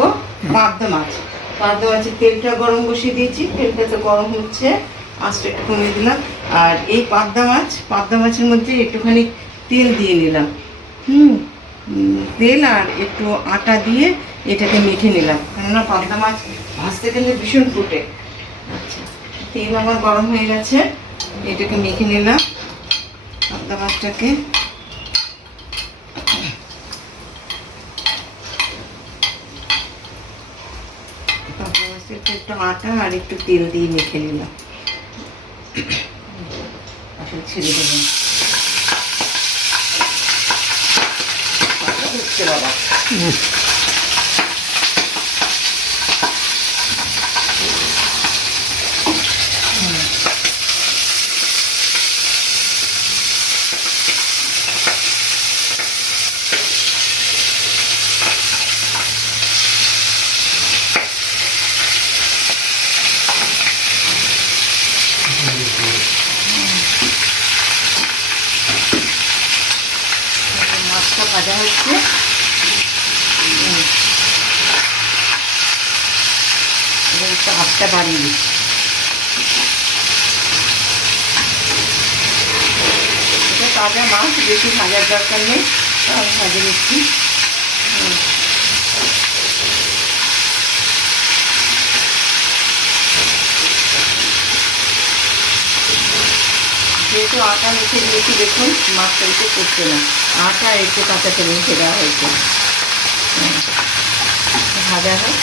ও পাবদা মাছ, পাবদা মাছের তেলটা গরম বসিয়ে দিয়েছি, তেলটা তো গরম হচ্ছে, আঁচটা একটু কমিয়ে দিলাম। আর এই পাবদা মাছের মধ্যে একটুখানি তেল দিয়ে নিলাম, তেল আর একটু আটা দিয়ে এটাকে মেখে নিলাম, কেননা পাবদা মাছ ভাজতে গেলে ভীষণ ফুটে। আচ্ছা, তেল আমার গরম হয়ে গেছে, এটাকে মেখে নিলাম পাবদা মাছটাকে। পাবদা মাছটা একটু আটা আর একটু তেল দিয়ে মেখে নিলাম, আসলে ছেড়ে দেবেন বাবা। মাছটা ভাজা হচ্ছে, একটু আঁচটা বাড়িয়ে দিচ্ছি। এটা তাজা মাছ, বেশি ভাজার দরকার নেই, আমি ভাজে নিচ্ছি। যেহেতু আটা মেখে দিয়েছি, দেখুন মাছটা একটু করছে না, আটা একটু কাঁচা তেল মেখে দেওয়া হয়েছে। ভাজা হয়,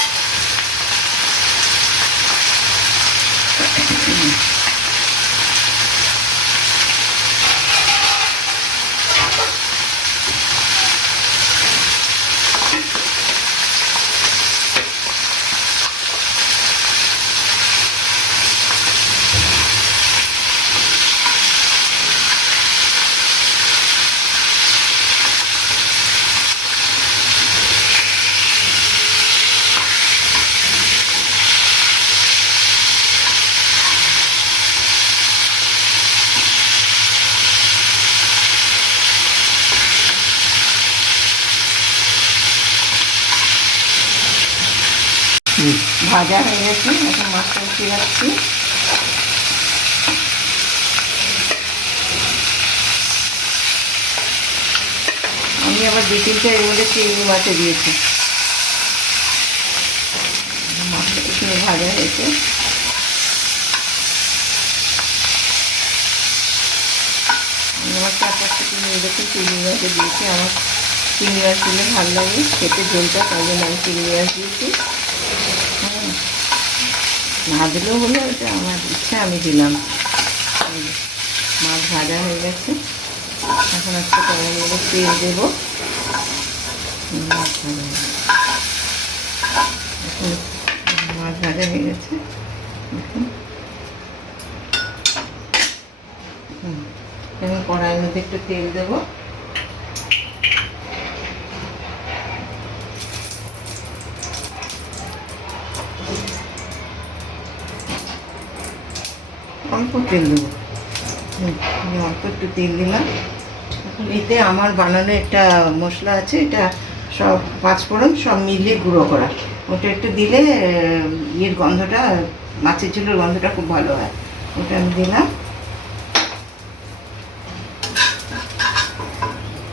ভাজা হয়ে গেছে। এখন মাছটা উঠিয়ে রাখছি। আমি আবার 2-3টা এর মধ্যে চিংড়ি মাছে দিয়েছি। মাছটা একটু ভাজা হয়েছে, আমার 4-5টা দেখুন চিংড়ি মাছে দিয়েছি। আমার চিংড়ি মাছ দিলে ভালো লাগে খেতে, ঝোলটা, তাই জন্য আমি চিংড়ি মাছ দিয়েছি। না দিলেও হলো, এটা আমার ইচ্ছা, আমি দিলাম। মাছ ভাজা হয়ে গেছে, এখন একটা কড়াইয়ের মধ্যে তেল দেবো। মাছ ভাজা হয়ে গেছে, দেখুন। এখন কড়াইয়ের মধ্যে একটু তেল দেবো, অল্প তেল দেবো, অল্প একটু তেল দিলাম। এখন এতে আমার বানানো একটা মশলা আছে, এটা সব 5 ফোড়ন সব মিলিয়ে গুঁড়ো করা, ওটা একটু দিলে ইয়ের গন্ধটা, মাছের ঝোলের গন্ধটা খুব ভালো হয়, ওটা আমি দিলাম।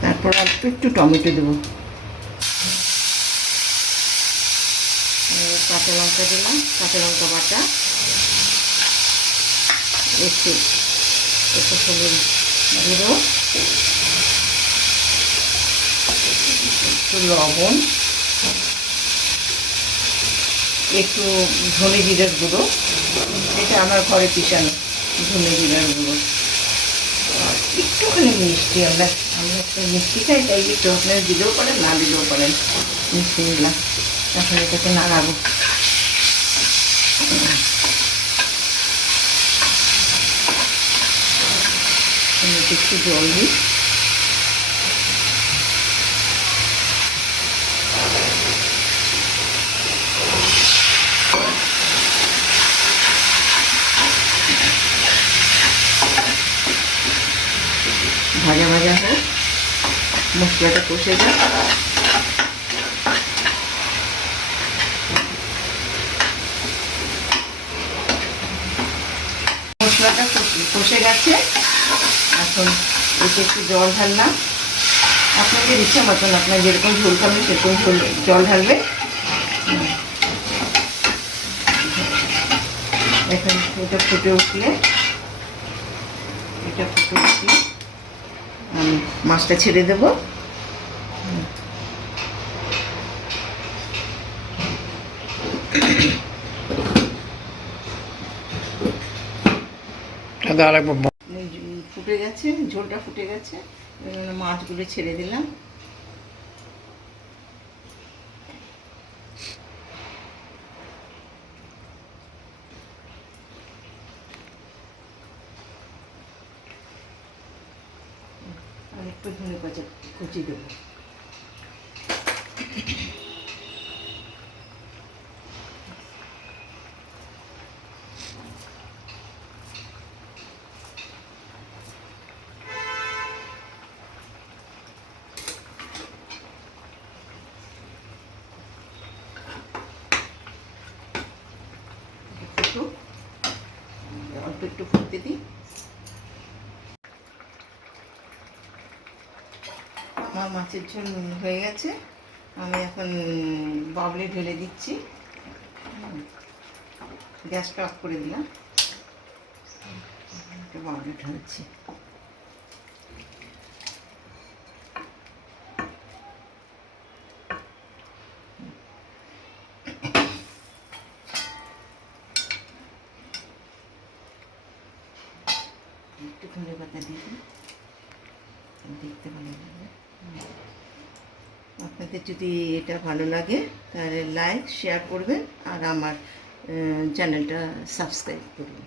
তারপর অল্প একটু টমেটো দেবো, কাঁচা লঙ্কা দিলাম, কাঁচা লঙ্কা বাটা, একটু হলুদ গুঁড়ো, একটু লবণ, একটু ধনে জিরার গুঁড়ো, এটা আমার ঘরে পিষানো ধনে জিরার গুঁড়ো, একটুখানি মিষ্টি, আমরা একটু মিষ্টি খাই, তাই একটু আপনারা দিলেও পারেন, না দিলেও পারেন, মিষ্টি দিলাম। এখন এটাকে নাড়াবো, একটু জল দিই, ভাজা ভাজা হোক, মশলাটা কষে যাক। মশলাটা কষে গেছে। এখন এতে একটু জল ঢাললাম, আপনাদের ইচ্ছা মতন, আপনার যেরকম ঝোল খাবেন সেরকম জল ঢালবে। এখন এটা ফুটে উঠলে আমি মাছটা ছেড়ে দেবো। ফুটে গেছে, ঝোলটা ফুটে গেছে, মাছগুলো ছেড়ে দিলাম। আর একটু ধনে পাতা কুচি দেবো। অল্প একটু ফুটতে দিই। আমার মাছের ঝোল হয়ে গেছে, আমি এখন বাবলে ঢেলে দিচ্ছি। গ্যাসটা অফ করে দিলাম, বাবলে ঢালছি। একটু ধনে পাতা দিয়ে দিই, দেখতে ভালো লাগবে। আপনাদের যদি এটা ভালো লাগে তাহলে লাইক শেয়ার করবেন আর আমার চ্যানেলটা সাবস্ক্রাইব করবেন।